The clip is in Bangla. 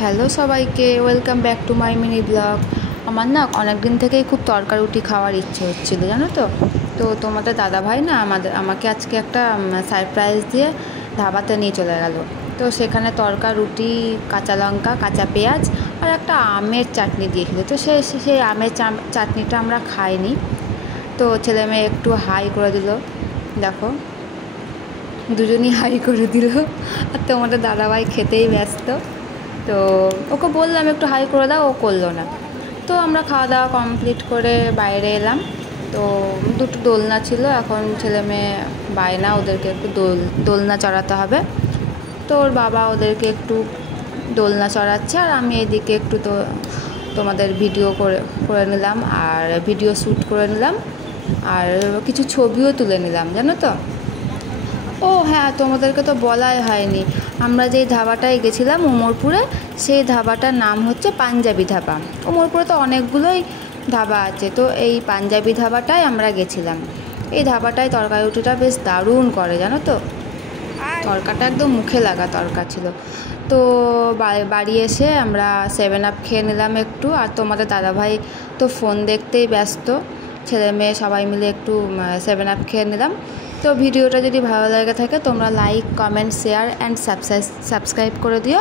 হ্যালো সবাইকে, welcome back to my mini blog. আমার না অনেক দিন থেকেই খুব তরকা রুটি খাওয়ার ইচ্ছে হচ্ছিলো, জানো তো। তো তোমাদের দাদাভাই না আমাকে আজকে একটা সারপ্রাইজ দিয়ে ধাবাতে নিয়ে চলে গেল। তো সেখানে তরকা রুটি, কাঁচা লঙ্কা, কাঁচা পেঁয়াজ আর একটা আমের চাটনি দিয়েছিল। তো সেই আমের চাটনিটা আমরা খাইনি। তো ছেলে মেয়ে একটু হাই করে দিল, দেখো দুজনই হাই করে দিল। আর তোমাদের দাদাভাই খেতেই ব্যস্ত। তো ওকে বললাম একটু হাই করে দাও, ও করলো না। তো আমরা খাওয়া দাওয়া কমপ্লিট করে বাইরে এলাম। তো দুটো দোলনা ছিল, এখন ছেলে মেয়ে বায়না, ওদেরকে একটু দোলনা চড়াতে হবে। তো ওর বাবা ওদেরকে একটু দোলনা চড়াচ্ছে, আর আমি এদিকে একটু তোমাদের ভিডিও করে নিলাম, আর ভিডিও শ্যুট করে নিলাম, আর কিছু ছবিও তুলে নিলাম, জানো তো। ও হ্যাঁ, তোমাদেরকে তো বলাই হয়নি, আমরা যেই ধাবাটায় গেছিলাম উমরপুরে, সেই ধাবাটার নাম হচ্ছে পাঞ্জাবি ধাবা। উমরপুরে তো অনেকগুলোই ধাবা আছে, তো এই পাঞ্জাবি ধাবাটায় আমরা গেছিলাম। এই ধাবাটায় তরকারি রুটিটা বেশ দারুণ করে, জানো তো। তরকাটা একদম মুখে লাগা তরকা ছিল। তো বাড়ি এসে আমরা 7 আপ খেয়ে নিলাম একটু, আর তোমাদের দাদাভাই তো ফোন দেখতেই ব্যস্ত। ছেলে মেয়ে সবাই মিলে একটু 7 আপ খেয়ে নিলাম। তো ভিডিওটা যদি ভালো লেগে থাকে তোমরা like, comment, share and subscribe করে দিও।